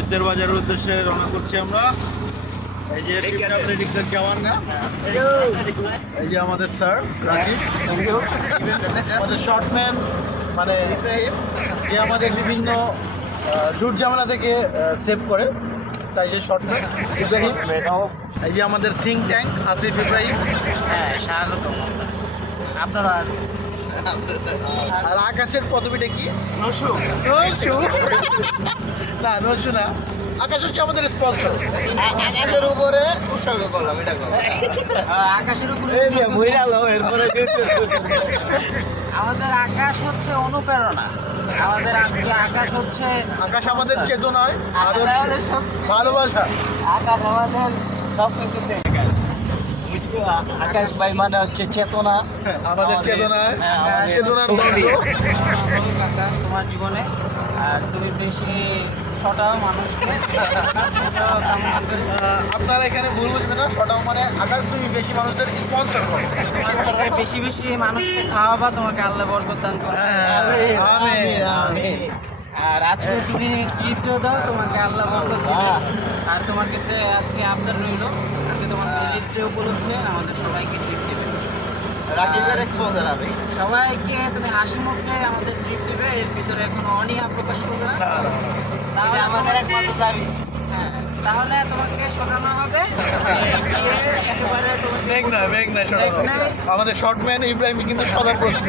বৈদ্যের বাজারের উদ্দেশ্যে রওনা করছি আমরা। এই যে কেমন না, এই যে আমাদের স্যার রাকিব, আমাদের শর্টম্যান, মানে যে আমাদের বিভিন্ন ঝুট ঝামেলা থেকে সেভ করে, তাই যে শর্টম্যান ইব্রাহিম। এই যে আমাদের থিঙ্ক ট্যাঙ্ক আসিফ ইব্রাহিম। হ্যাঁ, স্বাগত আপনারা। আর আকাশের পদবিটা কি? নসু। না, নসু না, আকাশ হচ্ছে আমাদের স্পন্সর। আকাশের উপরে উৎসর্গ করলাম, এটা আকাশের উপরে এরপরে আমাদের আকাশ হচ্ছে অনুপ্রেরণা। আমাদের আজকে আকাশ হচ্ছে, আকাশ আমাদের চেতনায়, আকাশ আমাদের ভালোবাসা। আকাশ আমাদের সব কিছুতে। আকাশ ভাই মানে হচ্ছে চেতনা, আমাদের চেতনায়, আমাদের চেতনার শক্তি। বন্ধু। আকাশ তোমার জীবনে, আর তুমি বেশি ছটাও মানুষকে আপনারা এখানে ভুল বুঝবেন না, শটাও মানে আকাশ তুমি বেশি মানুষদের স্পন্সর করো। বেশি বেশি মানুষকে খাওয়াবা, তোমাকে আল্লাহ বরকত দান করবে। আমিন। আর আজকে তুমি ট্রিটও দাও, তোমাকে আল্লাহ বরকত দিবে। আর তোমার কাছে আজকে আবদার রইল, আজকে তোমার লিস্টে উপলক্ষে আমাদের সবাইকে ট্রিট দেবে। রাকিবের স্পন্সর আমি। সবাইকে তুমি হাসি মুখে আমাদের ট্রিট দিবে, এর ভিতরে কোনো অনীহা প্রকাশ করবে না। তাহলে আমাদের একমাত্র দাবি। হ্যাঁ, তাহলে তোমাকে শোনানো হবে। একেবারে তোমাকে মেঘনা, মেঘনায়। আমাদের শর্টম্যান ইব্রাহিম কিন্তু সদা প্রশ্ন।